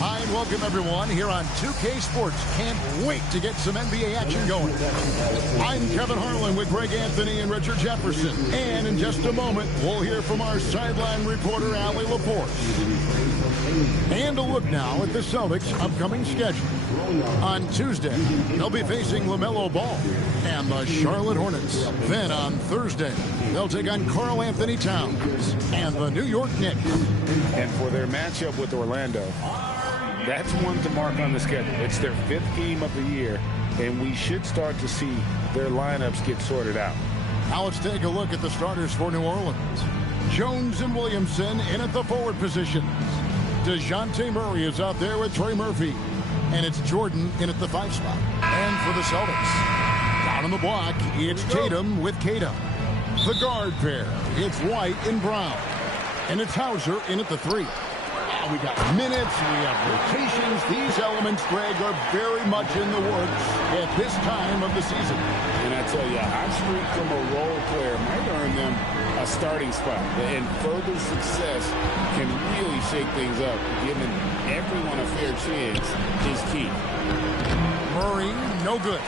Hi, and welcome everyone here on 2K Sports. Can't wait to get some NBA action going. I'm Kevin Harlan with Greg Anthony and Richard Jefferson. And in just a moment, we'll hear from our sideline reporter, Allie Laporte. And a look now at the Celtics' upcoming schedule. On Tuesday, they'll be facing LaMelo Ball and the Charlotte Hornets. Then on Thursday, they'll take on Karl Anthony Towns and the New York Knicks. And for their matchup with Orlando, that's one to mark on the schedule. It's their 5th game of the year, and we should start to see their lineups get sorted out. Now let's take a look at the starters for New Orleans. Jones and Williamson in at the forward positions. Dejounte Murray is out there with Trey Murphy. And it's Jordan in at the 5 spot. And for the Celtics, down on the block, it's Tatum with Tatum. The guard pair, it's White and Brown. And it's Hauser in at the 3. We got minutes, we have rotations. These elements, Greg, are very much in the works at this time of the season. And I tell you, a hot streak from a role player might earn them a starting spot. And further success can really shake things up. Giving everyone a fair chance is key. Murray, no good.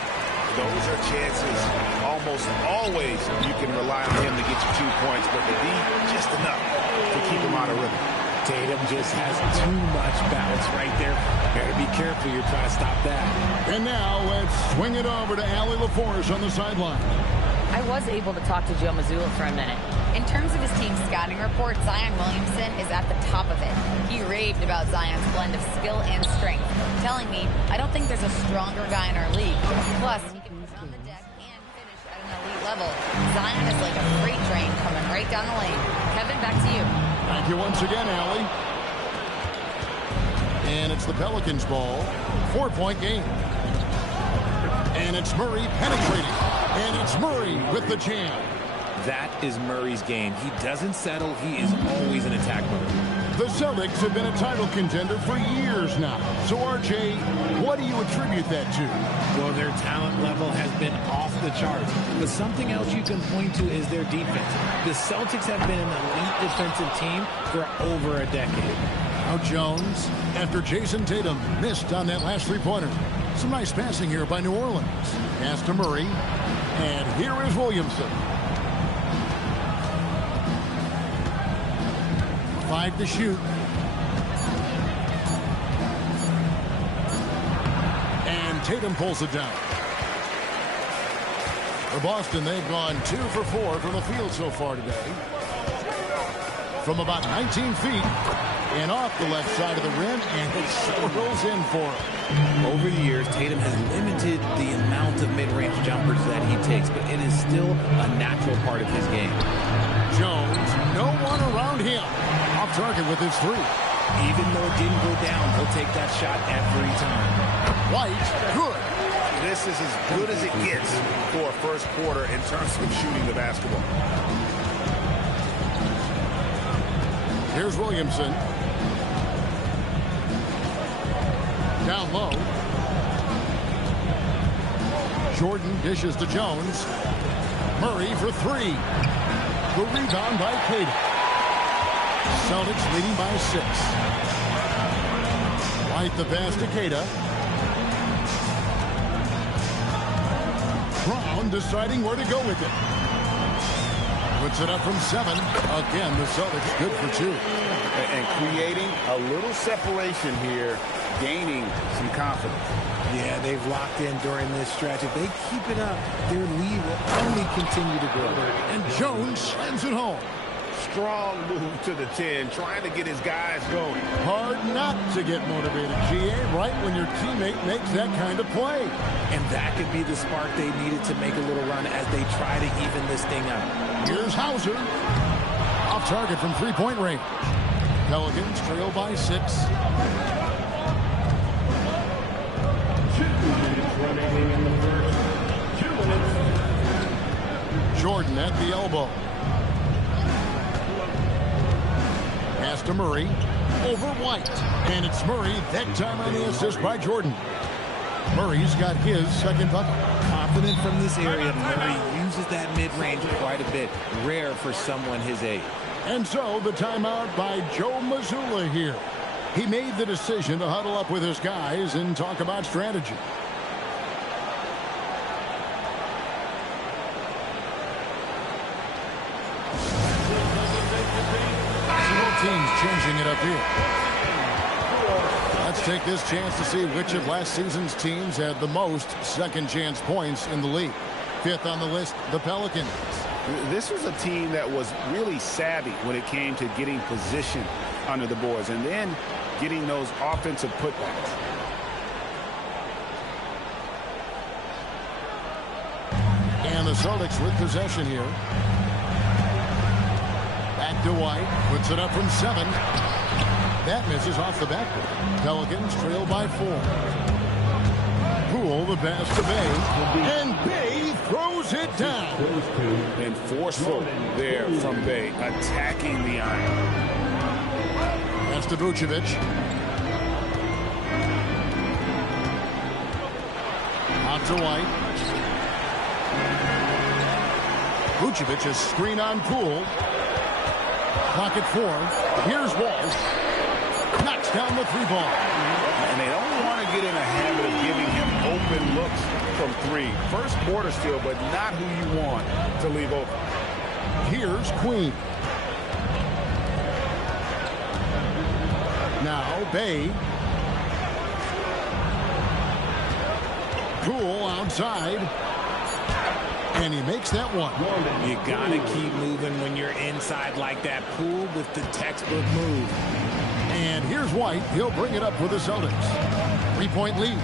Those are chances almost always you can rely on him to get you 2 points, but they need just enough to keep him out of rhythm. Tatum just has too much balance right there. Better be careful. You're trying to stop that. And now let's swing it over to Allie Laporte on the sideline. I was able to talk to Joe Mazzulla for a minute. In terms of his team's scouting report, Zion Williamson is at the top of it. He raved about Zion's blend of skill and strength, telling me, I don't think there's a stronger guy in our league. Plus, he can put on the deck and finish at an elite level. Zion is like a freight train coming right down the lane. Kevin, back to you. Thank you once again, Allie. And it's the Pelicans' ball. 4-point game. And it's Murray penetrating. And it's Murray with the jam. That is Murray's game. He doesn't settle. He is always in attack mode. The Celtics have been a title contender for years now. So, RJ, what do you attribute that to? Well, their talent level has been off the charts. But something else you can point to is their defense. The Celtics have been an elite defensive team for over a decade. Now Jones, after Jason Tatum missed on that last three-pointer. Some nice passing here by New Orleans. Pass to Murray. And here is Williamson. 5 to shoot. And Tatum pulls it down. For Boston, they've gone 2 for 4 from the field so far today. From about 19 feet. And off the left side of the rim, and it swirls in for him. Over the years, Tatum has limited the amount of mid-range jumpers that he takes, but it is still a natural part of his game. Jones, no one around him. Off target with his 3. Even though it didn't go down, he'll take that shot every time. White, good. This is as good as it gets for a first quarter in terms of shooting the basketball. Here's Williamson. Down low. Jordan dishes to Jones. Murray for 3. The rebound by Tatum. Celtics leading by 6. White the pass to Tatum. Brown deciding where to go with it. Puts it up from 7. Again, the Celtics good for 2. And creating a little separation here, gaining some confidence. Yeah, they've locked in during this stretch. If they keep it up, their lead will only continue to grow. And Jones slams it home. Strong move to the 10, trying to get his guys going. Hard not to get motivated, GA, right when your teammate makes that kind of play. And that could be the spark they needed to make a little run as they try to even this thing up. Here's Hauser. Off target from 3-point range. Pelicans trail by 6. 2 minutes remaining in the first. 2 minutes. Jordan at the elbow. Pass to Murray. Over White. And it's Murray, that time on the assist by Jordan. Murray's got his second bucket. Confident from this area, Murray uses that mid-range quite a bit. Rare for someone his age. And so the timeout by Joe Mazzulla here. He made the decision to huddle up with his guys and talk about strategy. Both teams changing it up here. Let's take this chance to see which of last season's teams had the most second chance points in the league. Fifth on the list, the Pelicans. This was a team that was really savvy when it came to getting position under the boards and then getting those offensive putbacks. And the Celtics with possession here. Back to White. Puts it up from 7. That misses off the backboard. Pelicans trail by 4. Poole the pass to Bay. And Bay throws it down. And forceful there from Bay, attacking the iron. That's to Vucevic. Out to White. Vucevic is screen on Poole. Pocket 4. Here's Walsh. Knocks down the 3-ball. And they don't want to get in a habit of giving him open looks from 3. First quarter still, but not who you want to leave open. Here's Queen. Now Bay. Poole outside. And he makes that one. You gotta keep moving when you're inside like that. Poole with the textbook move. And here's White. He'll bring it up with the Celtics. 3-point lead.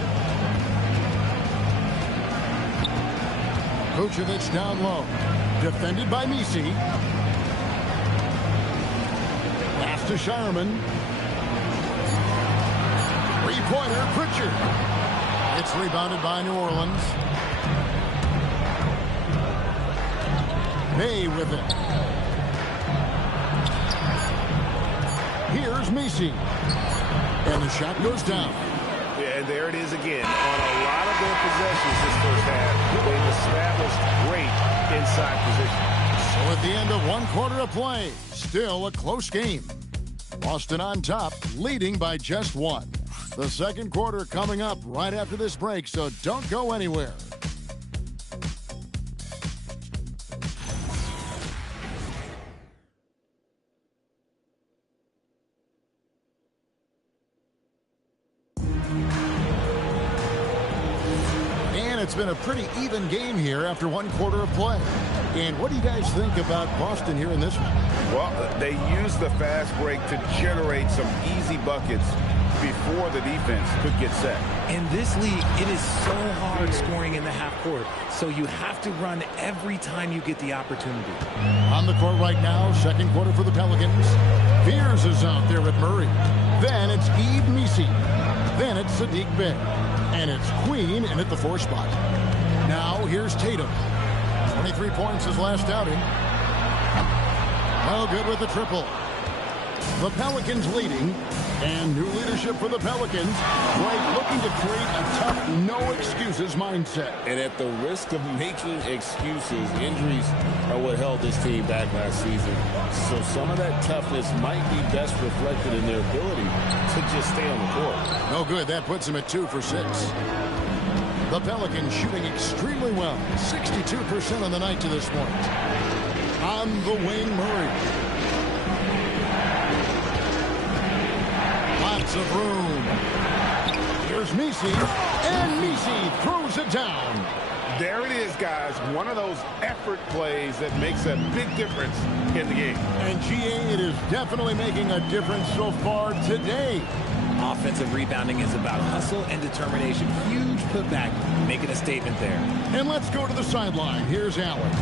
Vucevic down low. Defended by Misi. Pass to Shireman. 3-pointer, Pritchard. It's rebounded by New Orleans. Bay with it. Here's Misi. And the shot goes down. Yeah, and there it is again. On a lot of their possessions this first half, they've established great inside position. So at the end of 1 quarter of play, still a close game. Boston on top, leading by just 1. The second quarter coming up right after this break, so don't go anywhere. It's been a pretty even game here after 1 quarter of play. And what do you guys think about Boston here in this one? Well, they used the fast break to generate some easy buckets before the defense could get set. In this league, it is so hard scoring in the half court. So you have to run every time you get the opportunity. On the court right now, second quarter for the Pelicans. Fears is out there with Murray. Then it's Yves Misi. Then it's Sadiq Bey. And it's Queen in at the 4 spot. Now here's Tatum. 23 points his last outing. Well, good with the triple. The Pelicans leading. And new leadership for the Pelicans. Right, looking to create a tough, no-excuses mindset. And at the risk of making excuses, injuries are what held this team back last season. So some of that toughness might be best reflected in their ability to just stay on the court. No good. That puts him at 2 for 6. The Pelicans shooting extremely well. 62% on the night to this point. On the wing, Murray. Lots of room. Here's Misi. And Misi throws it down. There it is, guys. One of those effort plays that makes a big difference in the game. And GA, it is definitely making a difference so far today. Offensive rebounding is about hustle and determination. Huge putback, making a statement there. And let's go to the sideline. Here's Allen.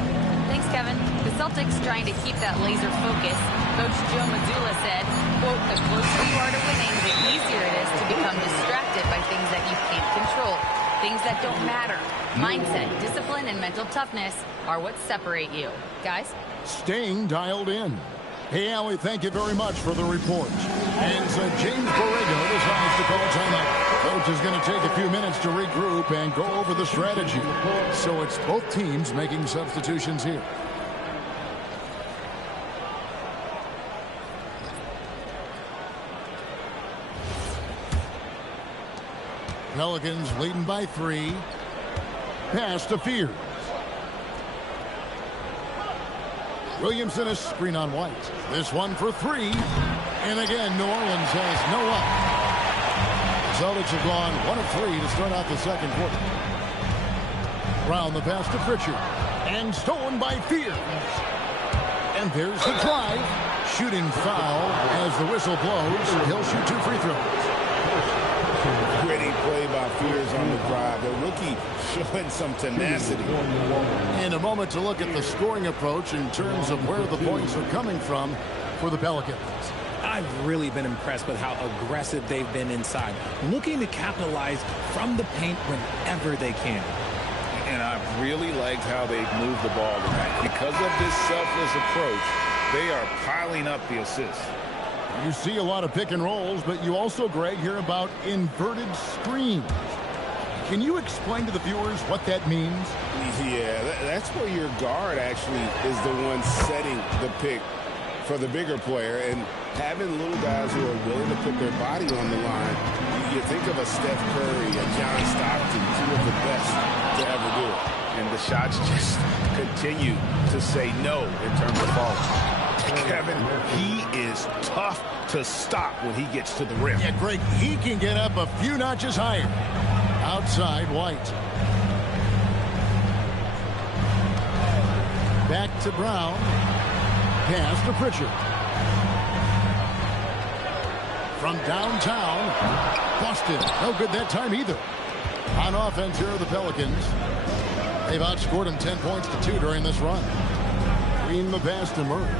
Thanks, Kevin. The Celtics trying to keep that laser focus. Coach Joe Mazzulla said, quote, the closer you are to winning, the easier it is to become distracted by things that you can't control. Things that don't matter. Mindset, discipline, and mental toughness are what separate you. Guys? Staying dialed in. Hey, Allie, thank you very much for the report. And so James Borrego decides to call timeout. Coach is going to take a few minutes to regroup and go over the strategy. So it's both teams making substitutions here. Pelicans leading by 3. Pass to Fears. Williamson is screen on White. This one for 3. And again, New Orleans has no up. Celtics have gone 1 of 3 to start out the second quarter. Brown the pass to Pritchard. And stolen by Fears. And there's the drive. Shooting foul as the whistle blows. He'll shoot 2 free throws. Gritty play by Fears on the drive. The rookie showing some tenacity. In a moment to look at the scoring approach in terms of where the points are coming from for the Pelicans. I've really been impressed with how aggressive they've been inside, looking to capitalize from the paint whenever they can. And I've really liked how they've moved the ball tonight. Because of this selfless approach, they are piling up the assists. You see a lot of pick and rolls, but you also, Greg, hear about inverted screens. Can you explain to the viewers what that means? Yeah, that's where your guard actually is the one setting the pick for the bigger player, and having little guys who are willing to put their body on the line. You think of a Steph Curry, a John Stockton, 2 of the best to ever do it. And the shots just continue to say no in terms of falling. Kevin, he is tough to stop when he gets to the rim. Yeah, Greg, he can get up a few notches higher. Outside, White. Back to Brown. Pass to Pritchard. From downtown, Boston. No good that time either. On offense here are the Pelicans. They've outscored them 10 points to 2 during this run. Green the pass to Murray.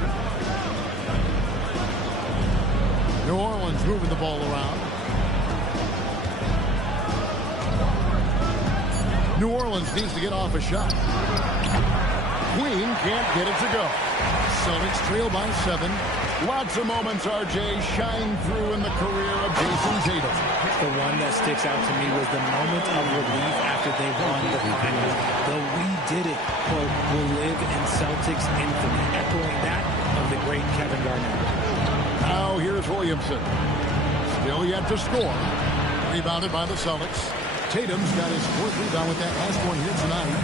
New Orleans moving the ball around. New Orleans needs to get off a shot. Queen can't get it to go. Celtics trail by 7. Lots of moments, RJ, shine through in the career of Jason Tatum. The one that sticks out to me was the moment of relief after they won the finals. The "we did it" quote will live in Celtics infamy, echoing that of the great Kevin Garnett. Now here's Williamson. Still yet to score. Rebounded by the Celtics. Tatum's got his 4th rebound with that last one here tonight.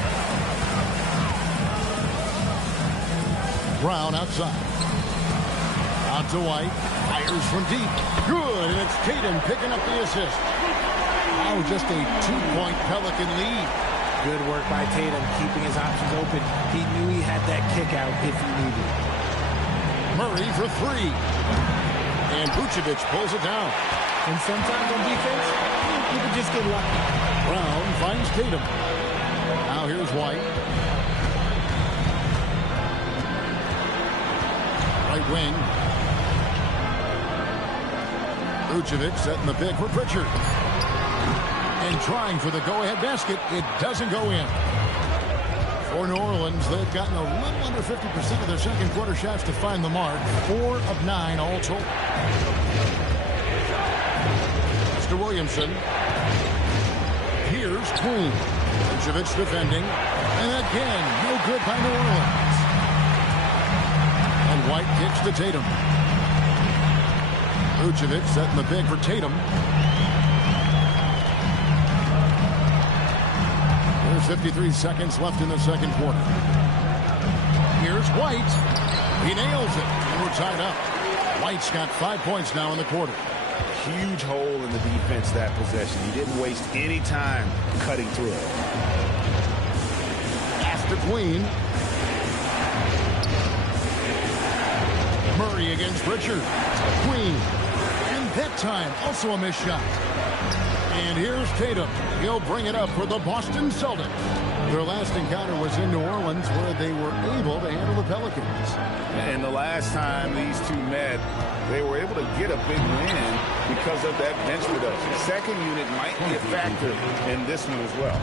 Brown outside. Out to White. Fires from deep. Good, and it's Tatum picking up the assist. Now just a 2-point Pelican lead. Good work by Tatum, keeping his options open. He knew he had that kick out if he needed it. Murray for 3. And Vucevic pulls it down. And sometimes on defense, you can just get lucky. Brown finds Tatum. Now here's White. Right wing. Vucevic setting the pick for Pritchard. And trying for the go-ahead basket. It doesn't go in. For New Orleans, they've gotten a little under 50% of their second quarter shots to find the mark. 4 of 9 all told. Mr. Williamson. Here's Queen. Vucevic defending. And again, no good by New Orleans. And White kicks to Tatum. Vucevic setting the pick for Tatum. There's 53 seconds left in the second quarter. Here's White. He nails it. And we're tied up. White's got 5 points now in the quarter. Huge hole in the defense that possession. He didn't waste any time cutting through it. Pass to Queen. Murray against Pritchard. Queen. And that time, also a missed shot. And here's Tatum. He'll bring it up for the Boston Celtics. Their last encounter was in New Orleans, where they were able to handle the Pelicans. And the last time these two met, they were able to get a big win because of that bench production. Second unit might be a factor in this one as well.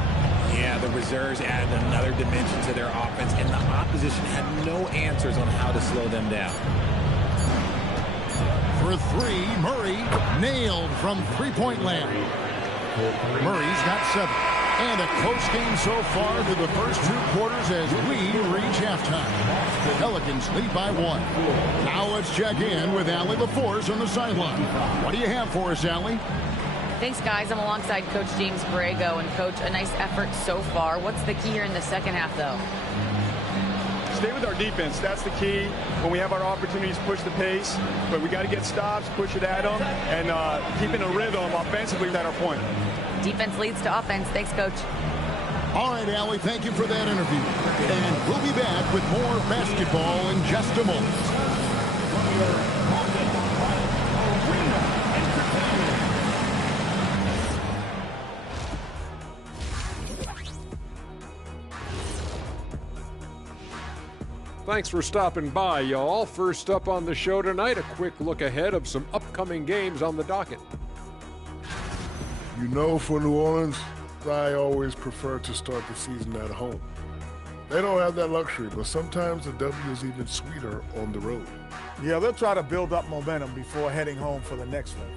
Yeah, the reserves added another dimension to their offense, and the opposition had no answers on how to slow them down. For 3, Murray nailed from three-point land. Murray's got 7. And a close game so far through the first 2 quarters as we reach halftime. The Pelicans lead by 1. Now let's check in with Allie LaForce on the sideline. What do you have for us, Allie? Thanks, guys. I'm alongside Coach James Borrego. And, Coach, a nice effort so far. What's the key here in the second half, though? Stay with our defense. That's the key. When we have our opportunities, push the pace. But we got to get stops, push it at them, and keeping a rhythm offensively at our point. Defense leads to offense. Thanks, Coach. All right, Allie, thank you for that interview. And we'll be back with more basketball in just a moment. Thanks for stopping by, y'all. First up on the show tonight, a quick look ahead of some upcoming games on the docket. You know, for New Orleans, I always prefer to start the season at home. They don't have that luxury, but sometimes the W is even sweeter on the road. Yeah, they'll try to build up momentum before heading home for the next one.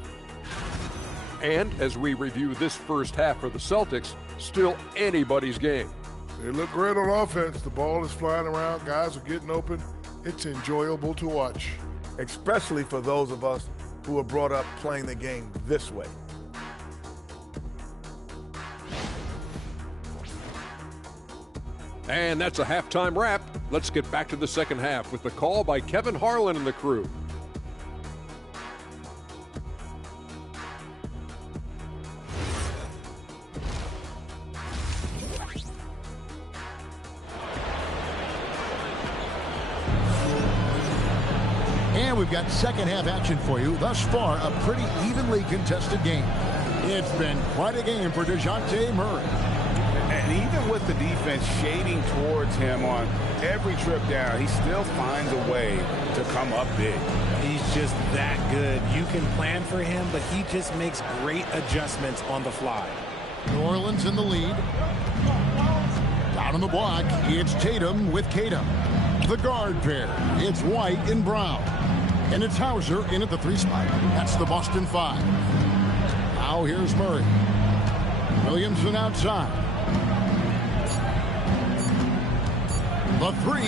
And as we review this first half for the Celtics, still anybody's game. They look great on offense. The ball is flying around. Guys are getting open. It's enjoyable to watch. Especially for those of us who are brought up playing the game this way. And that's a halftime wrap. Let's get back to the second half with the call by Kevin Harlan and the crew. And we've got second half action for you. Thus far, a pretty evenly contested game. It's been quite a game for Dejounte Murray. And even with the defense shading towards him on every trip down, he still finds a way to come up big. He's just that good. You can plan for him, but he just makes great adjustments on the fly. New Orleans in the lead. Down on the block, it's Tatum with Tatum. The guard pair, it's White and Brown. And it's Hauser in at the 3 spot. That's the Boston 5. Now here's Murray. Williamson outside. The 3.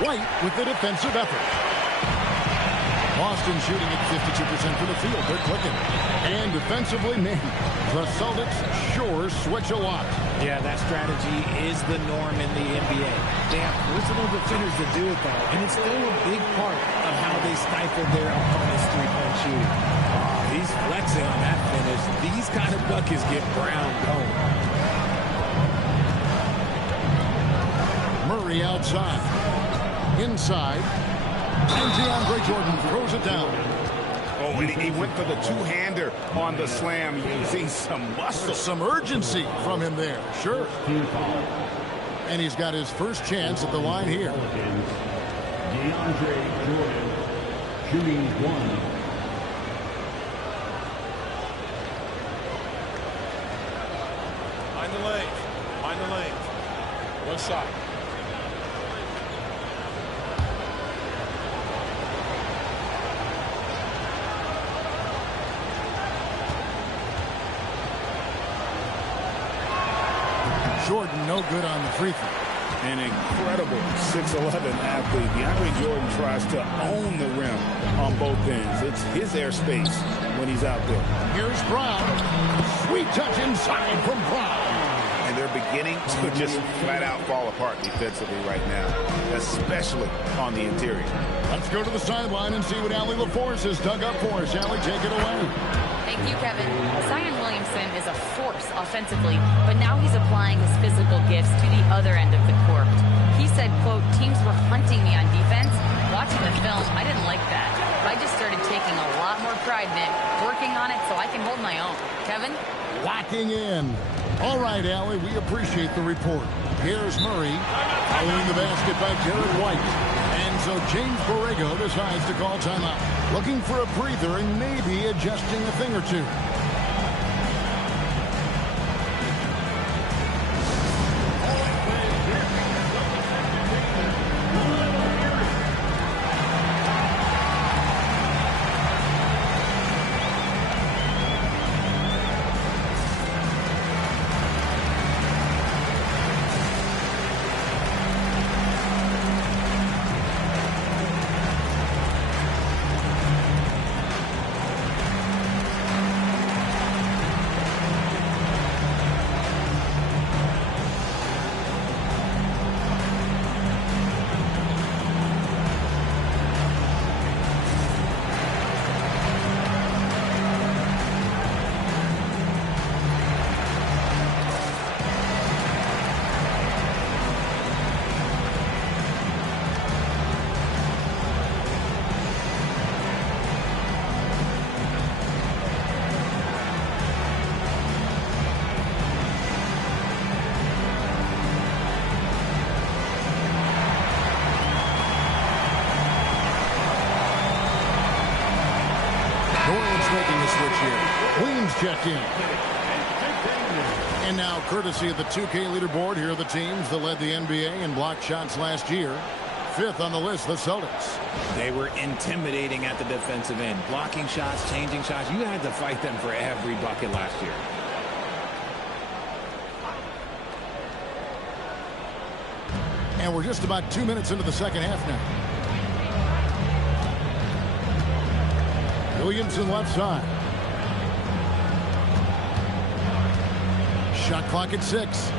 White with the defensive effort. Boston shooting at 52% from the field. They're clicking. And defensively, man, the Celtics sure switch a lot. Yeah, that strategy is the norm in the NBA. They have versatile defenders to do it, though, and it's still a big part of how they stifle their opponent's three-point shooting. He's flexing on that finish. These kind of buckets get Brown going. Murray outside. Inside. And DeAndre Jordan throws it down. Oh, and he went for the two-hander on the slam, using some muscle. Some urgency from him there, sure. And he's got his first chance at the line here. DeAndre Jordan, shooting 1. Find the lane. Find the lane. One side. Jordan no good on the free throw. An incredible 6'11" athlete. DeAndre Jordan tries to own the rim on both ends. It's his airspace when he's out there. Here's Brown. Sweet touch inside from Brown. And they're beginning to just flat out fall apart defensively right now, especially on the interior. Let's go to the sideline and see what Allie LaForce has dug up for us. Allie, take it away. Thank you, Kevin. Zion Williamson is a force offensively, but now he's applying his physical gifts to the other end of the court. He said, quote, teams were hunting me on defense. Watching the film, I didn't like that. I just started taking a lot more pride in it, working on it so I can hold my own. Kevin? Locking in. All right, Allie, we appreciate the report. Here's Murray, following the basket by Derek White. And so James Borrego decides to call timeout, looking for a breather and maybe adjusting a thing or two. checked in. And now, courtesy of the 2K leaderboard, here are the teams that led the NBA in block shots last year. 5th on the list, the Celtics. They were intimidating at the defensive end. Blocking shots, changing shots. You had to fight them for every bucket last year. And we're just about 2 minutes into the second half now. Williamson left side. Shot clock at 6.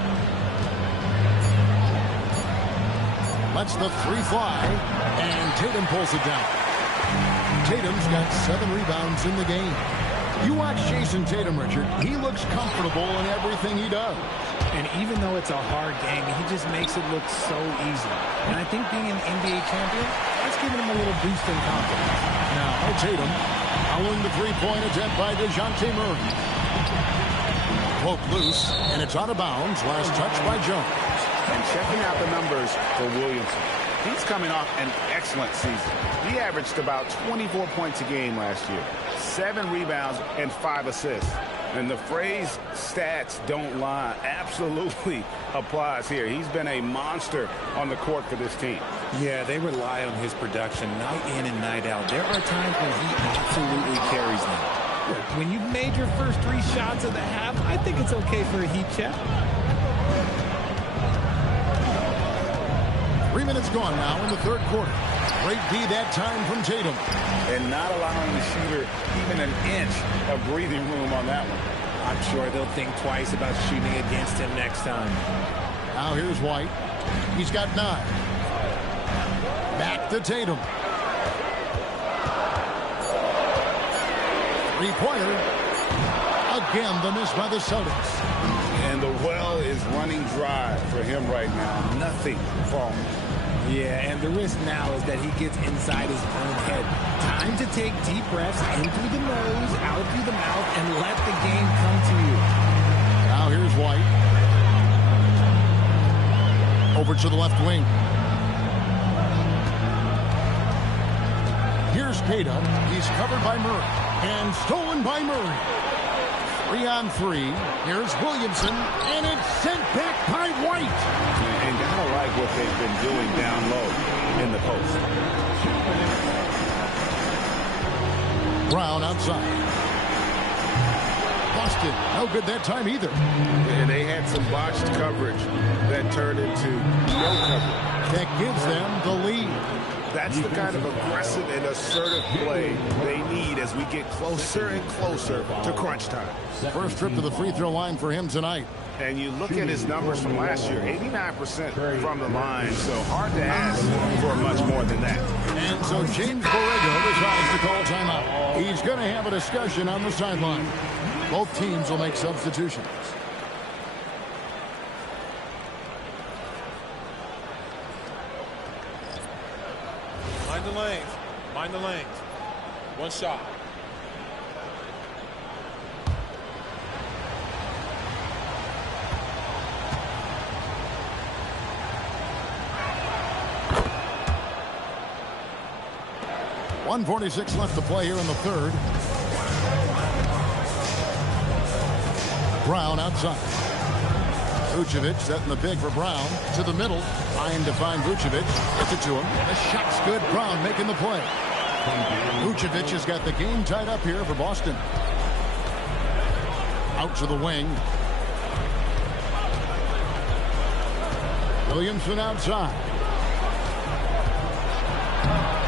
Lets the 3 fly, and Tatum pulls it down. Tatum's got 7 rebounds in the game. You watch Jason Tatum, Richard. He looks comfortable in everything he does. And even though it's a hard game, he just makes it look so easy. And I think being an NBA champion, that's giving him a little boost in confidence. Now Tatum following the 3-point attempt by Dejounte Murray. Poke loose, and it's out of bounds. Last touch by Jones. And checking out the numbers for Williamson. He's coming off an excellent season. He averaged about 24 points a game last year, 7 rebounds and 5 assists. And the phrase stats don't lie absolutely applies here. He's been a monster on the court for this team. Yeah, they rely on his production night in and night out. There are times when he absolutely carries them. Look, when you've made your first 3 shots of the half, I think it's okay for a heat check. 3 minutes gone now in the third quarter. Great D that time from Tatum. And not allowing the shooter even an inch of breathing room on that one. I'm sure they'll think twice about shooting against him next time. Now here's White. He's got 9. Back to Tatum. 3-pointer. Again, the miss by the Celtics. And the well is running dry for him right now. Nothing falling. Yeah, and the risk now is that he gets inside his own head. Time to take deep breaths in through the nose, out through the mouth, and let the game come to you. Now here's White. Over to the left wing. Here's Tatum. He's covered by Murray. And stolen by Murray. 3-on-3. Here's Williamson, and it's sent back by White. And gotta like what they've been doing down low in the post. Brown outside. Boston, no good that time either. And they had some botched coverage that turned into no coverage. That gives them the lead. That's the kind of aggressive and assertive play they need as we get closer and closer to crunch time. First trip to the free throw line for him tonight. And you look at his numbers from last year, 89% from the line, so hard to ask for much more than that. And so James Borrego decides to call timeout. He's going to have a discussion on the sideline. Both teams will make substitutions. Mind the lanes. Mind the lanes. 1 shot. .146 left to play here in the third. Brown outside. Vucevic setting the big for Brown. To the middle. Trying to find Vucevic. Gets it to him. The shot's good. Brown making the play. Vucevic has got the game tied up here for Boston. Out to the wing. Williamson outside.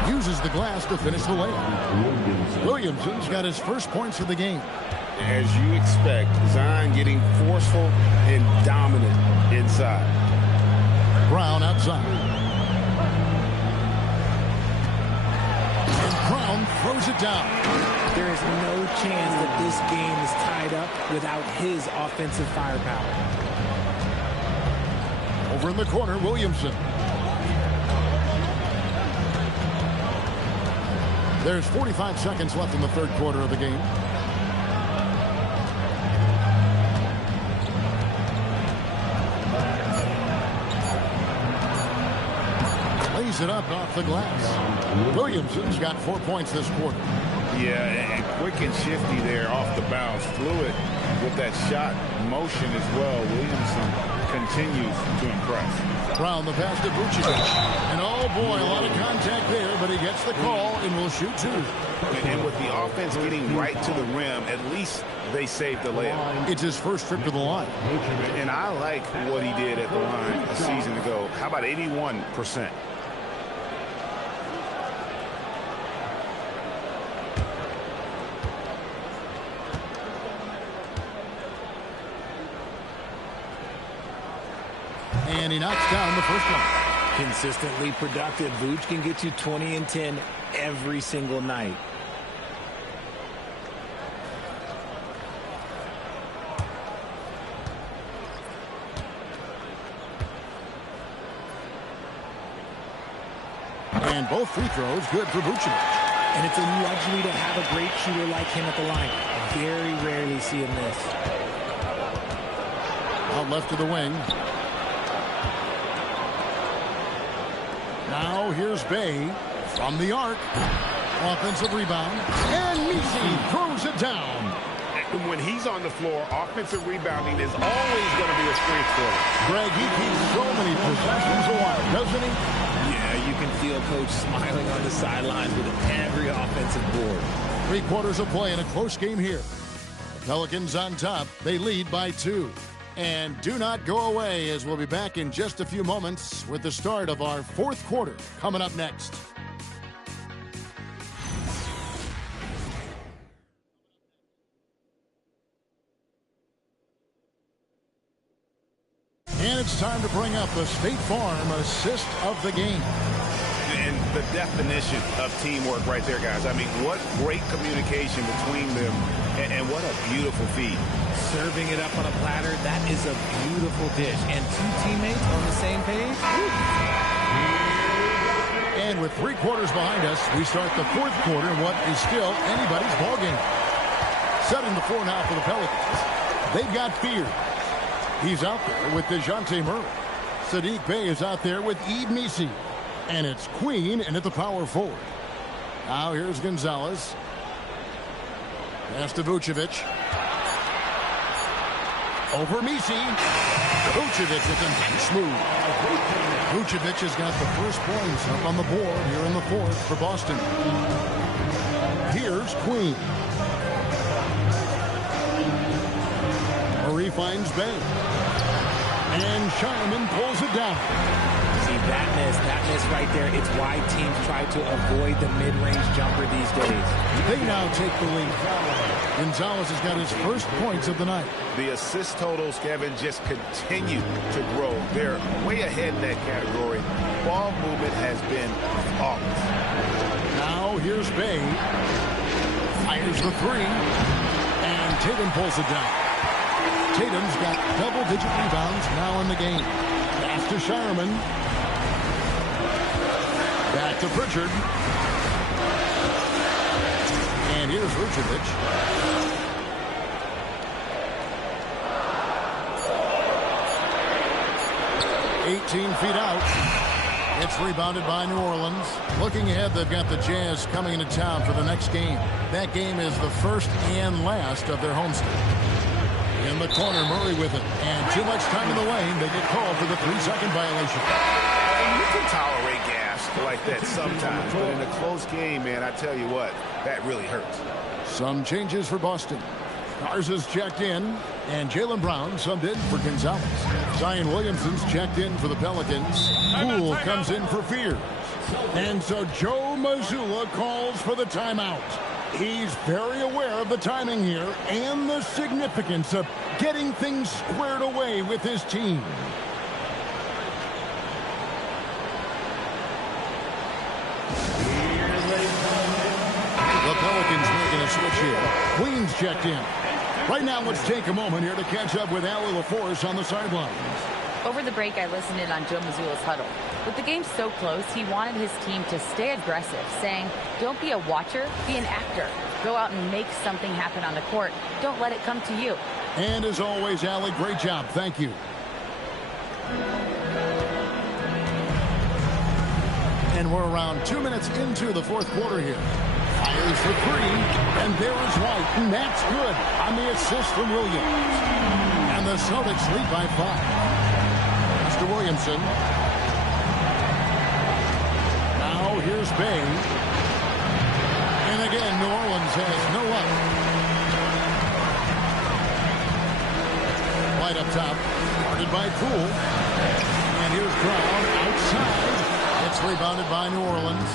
Uses the glass to finish the layup. Williamson's got his first points of the game. As you expect, Zion getting forceful and dominant inside. Brown outside. And Brown throws it down. There is no chance that this game is tied up without his offensive firepower. Over in the corner, Williamson. There's 45 seconds left in the third quarter of the game. Lays it up off the glass. Williamson's got 4 points this quarter. Yeah, and quick and shifty there off the bounce. Fluid with that shot motion as well. Williamson continues to impress. Brown, the pass to Vucevic. And oh boy, a lot of contact there, but he gets the call and will shoot two. And with the offense getting right to the rim, at least they saved the layup. It's his first trip to the line. And I like what he did at the line a season ago. How about 81%? And he knocks down the first one. Consistently productive. Vooch can get you 20 and 10 every single night. And both free throws good for Vucevic. And it's a luxury to have a great shooter like him at the line. Very rarely see him miss. Out left to the wing. Now here's Bay from the arc. Offensive rebound. And Misi throws it down. When he's on the floor, offensive rebounding is always going to be a strength for him. Greg, he keeps so many possessions alive, doesn't he? Yeah, you can feel Coach smiling on the sidelines with every offensive board. 3 quarters of play in a close game here. The Pelicans on top. They lead by 2. And do not go away, as we'll be back in just a few moments with the start of our 4th quarter coming up next. And it's time to bring up the State Farm assist of the game. And the definition of teamwork right there, guys. I mean, what great communication between them, and what a beautiful feed. Serving it up on a platter, that is a beautiful dish. And 2 teammates on the same page. And with 3 quarters behind us, we start the 4th quarter in what is still anybody's ballgame. Setting the floor now for the Pelicans. They've got Fear. He's out there with Dejounte Murray. Sadiq Bey is out there with Eve Misi. And it's Queen in at the power forward. Now here's Gonzalez. Pass to Vucevic. Over Misi. Vucevic with him smooth. Vucevic has got the first points up on the board here in the 4th for Boston. Here's Queen. Murray finds Bay. And Shireman pulls it down. See, that miss right there. It's why teams try to avoid the mid-range jumper these days. They now take the lead. Gonzalez has got his first points of the night. The assist totals, Kevin, just continue to grow. They're way ahead in that category. Ball movement has been flawless. Now here's Bay. Fires the 3. And Tatum pulls it down. Tatum's got double-digit rebounds now in the game. Pass to Shireman. Back to Pritchard. And here's Vucevic. "18 feet out. It's rebounded by New Orleans. Looking ahead, they've got the Jazz coming into town for the next game. That game is the first and last of their homestand. In the corner, Murray with it. And too much time in the lane. They get called for the 3-second violation. You can tolerate gas like that sometimes, but in a close game, man, I tell you what, that really hurts. Some changes for Boston. Garza's checked in, and Jaylen Brown subbed in for Gonzalez. Zion Williamson's checked in for the Pelicans. Poole comes in for Fears. And so Joe Mazzulla calls for the timeout. He's very aware of the timing here and the significance of getting things squared away with his team. The Pelicans making a switch here. Queen's checked in. Right now, let's take a moment here to catch up with Allie LaForce on the sidelines. Over the break, I listened in on Joe Mazzulla's huddle. With the game so close, he wanted his team to stay aggressive, saying, don't be a watcher, be an actor. Go out and make something happen on the court. Don't let it come to you. And as always, Allie, great job. Thank you. And we're around 2 minutes into the 4th quarter here. Fires goes for three, and there is White, and that's good on the assist from Williams. And the Celtics lead by 5. Mr. Williamson. Now here's Bain. And again, New Orleans has no luck. White up top, guarded by Poole. And here's Brown outside. It's rebounded by New Orleans.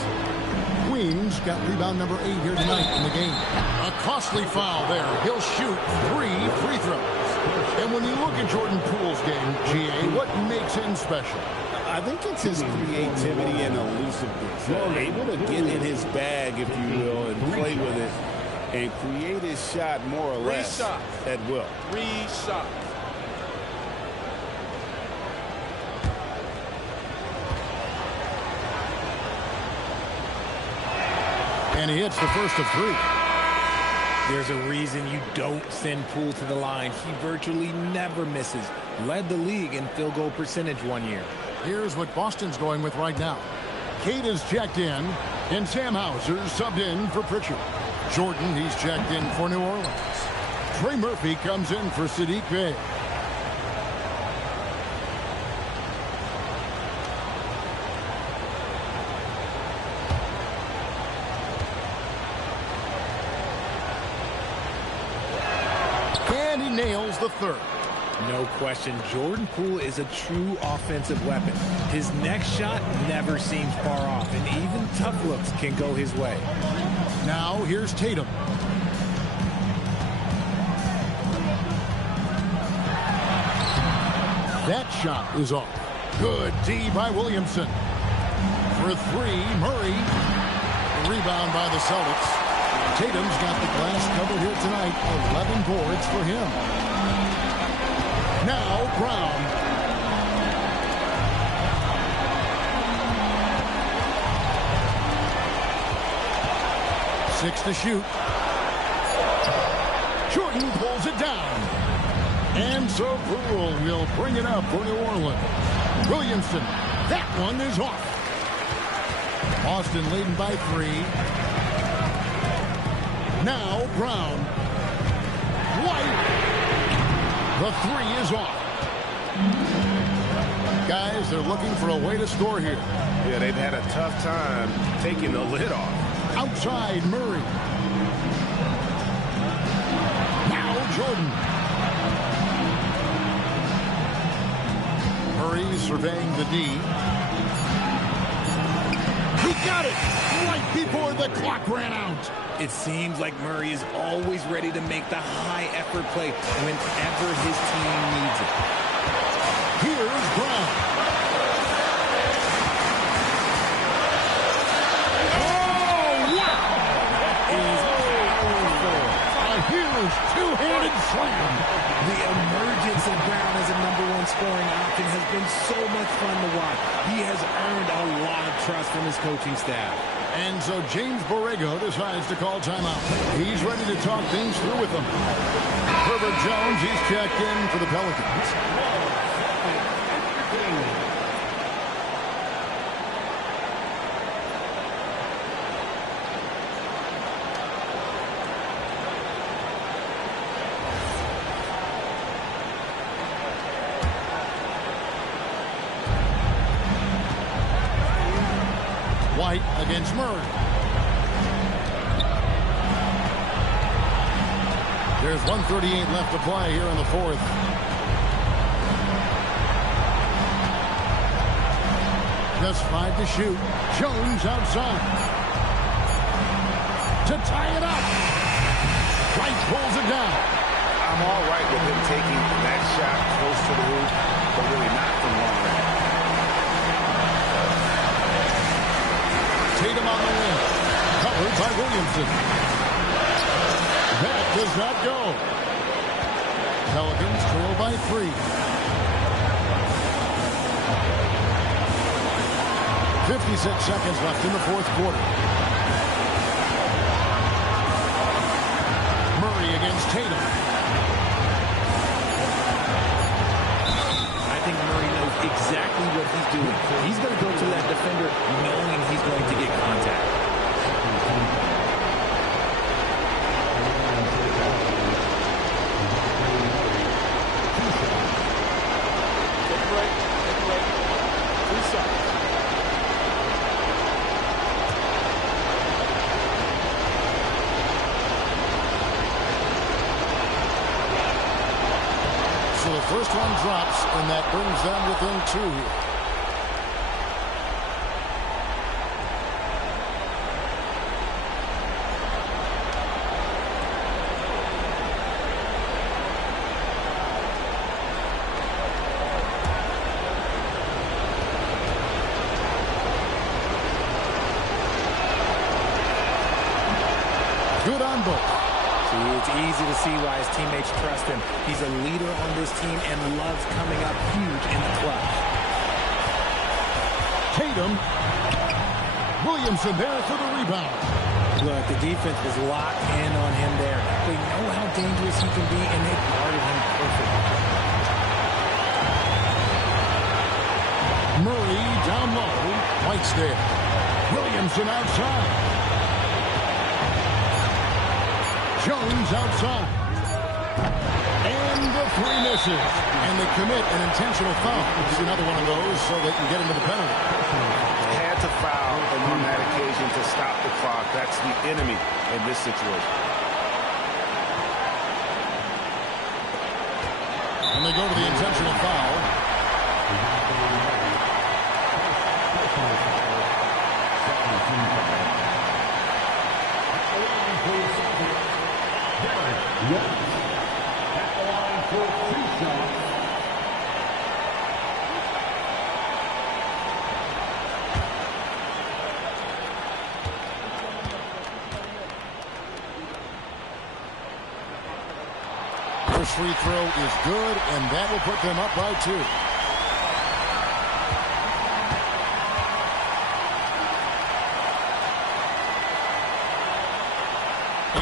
Queens got rebound number 8 here tonight in the game. A costly foul there. He'll shoot 3 free throws. And when you look at Jordan Poole's game, GA, what makes him special? I think it's his creativity and elusiveness. Able to get in his bag, if you will, and play with it and create his shot more or less at will. 3 shots. And he hits the first of 3. There's a reason you don't send Poole to the line. He virtually never misses. Led the league in field goal percentage one year. Here's what Boston's going with right now. Kate is checked in, and Sam Hauser subbed in for Pritchard. Jordan, he's checked in for New Orleans. Trey Murphy comes in for Sadiq Bey. And he nails the third. No question, Jordan Poole is a true offensive weapon. His next shot never seems far off, and even tough looks can go his way. Now here's Tatum. That shot is off. Good D by Williamson. For 3, Murray. Rebound by the Celtics. Tatum's got the glass covered here tonight. 11 boards for him. Now Brown. Six to shoot. Jordan pulls it down. And so Poole will bring it up for New Orleans. Williamson, that one is off. Boston leading by 3. Now Brown. White. The 3 is off. Guys, they're looking for a way to score here. Yeah, they've had a tough time taking the lid off. Outside Murray. Now Jordan. Murray surveying the D. He got it right before the clock ran out. It seems like Murray is always ready to make the high-effort play whenever his team needs it. Here's Brown. Oh, wow! A huge two-handed slam. The emergence of Brown as a #1 scoring option has been so much fun to watch. He has earned a lot of trust from his coaching staff. And so James Borrego decides to call timeout. He's ready to talk things through with them. Herbert Jones, he's checked in for the Pelicans. White against Murray. There's 1:38 left to play here in the 4th. Just 5 to shoot. Jones outside. To tie it up. White pulls it down. I'm all right with him taking that shot close to the hoop, but really not from long range. Tatum on the wing. Covered by Williamson. That does not go. Pelicans trail by 3. 56 seconds left in the 4th quarter. Murray against Tatum. I think Murray knows exactly what he's doing. He's going to go to that defender knowing he's going to get contact. So the first one drops, and that brings them within 2 here. Good on both. See, it's easy to see why his teammates trust him. He's a leader on this team and loves coming up huge in the clutch. Tatum. Williamson there for the rebound. Look, the defense was locked in on him there. They know how dangerous he can be, and they guarded him perfectly. Murray down low. White's there. Williamson outside. Jones outside. And the three misses. And they commit an intentional foul. This is another one of those so they can get into the penalty. Had to foul on that occasion to stop the clock. That's the enemy in this situation. And they go to the intentional foul. First free throw is good, and that will put them up by 2.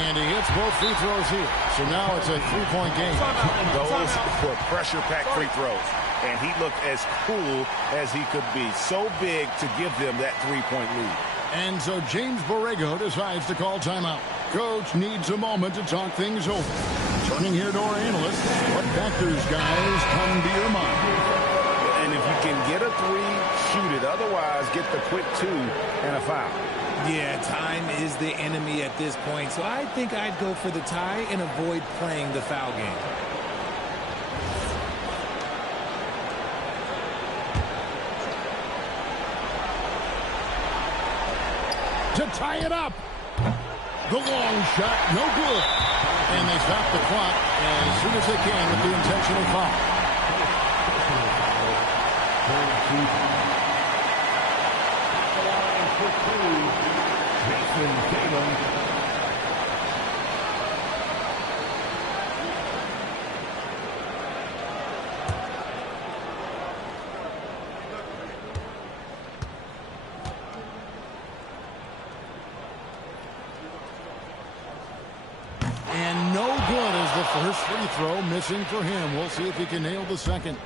And he hits both free throws here. So now it's a 3-point game. Those were pressure-packed free throws. And he looked as cool as he could be. So big to give them that 3-point lead. And so James Borrego decides to call timeout. Coach needs a moment to talk things over. Turning here to our analysts, what factors, guys, come to your mind? And if you can get a 3, shoot it. Otherwise, get the quick 2 and a foul. Yeah, time is the enemy at this point, so I think I'd go for the tie and avoid playing the foul game. To tie it up. The long shot, no good. And they stop the clock as soon as they can with the intentional foul. And no good as the first free throw missing for him. We'll see if he can nail the second.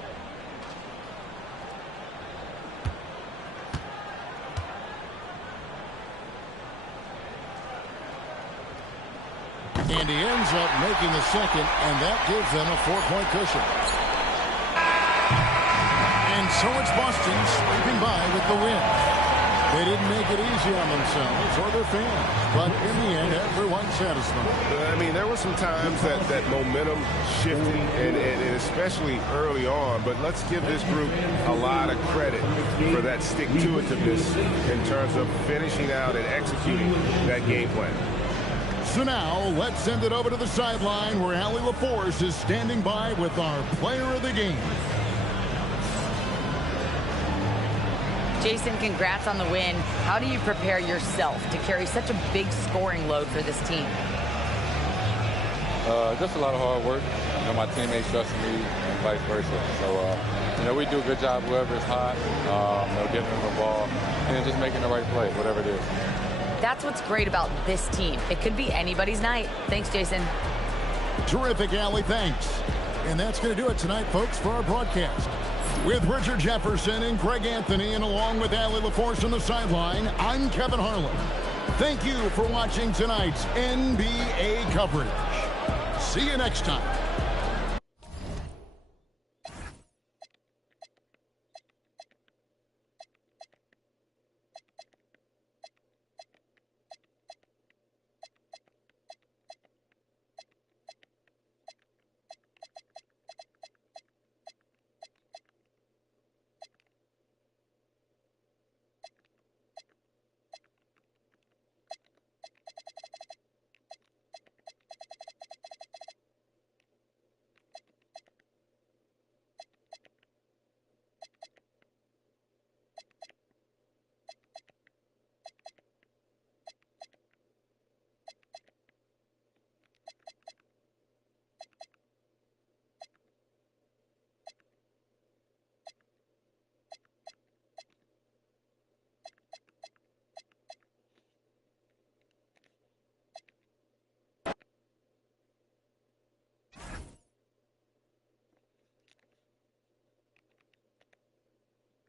And he ends up making the second, and that gives them a 4-point cushion. And so it's Boston scraping by with the win. They didn't make it easy on themselves or their fans, but in the end, everyone's satisfied. I mean, there were some times that momentum shifted, and especially early on, but let's give this group a lot of credit for that stick-to-itiveness in terms of finishing out and executing that game plan. So now, let's send it over to the sideline where Allie LaForce is standing by with our player of the game. Jason, congrats on the win. How do you prepare yourself to carry such a big scoring load for this team? Just a lot of hard work. You know, my teammates trust me and vice versa. So, you know, we do a good job whoever's hot, you know, getting them the ball and just making the right play, whatever it is. That's what's great about this team. It could be anybody's night. Thanks, Jason. Terrific, Allie. Thanks. And that's going to do it tonight, folks, for our broadcast. With Richard Jefferson and Greg Anthony, and along with Allie LaForce on the sideline, I'm Kevin Harlan. Thank you for watching tonight's NBA coverage. See you next time.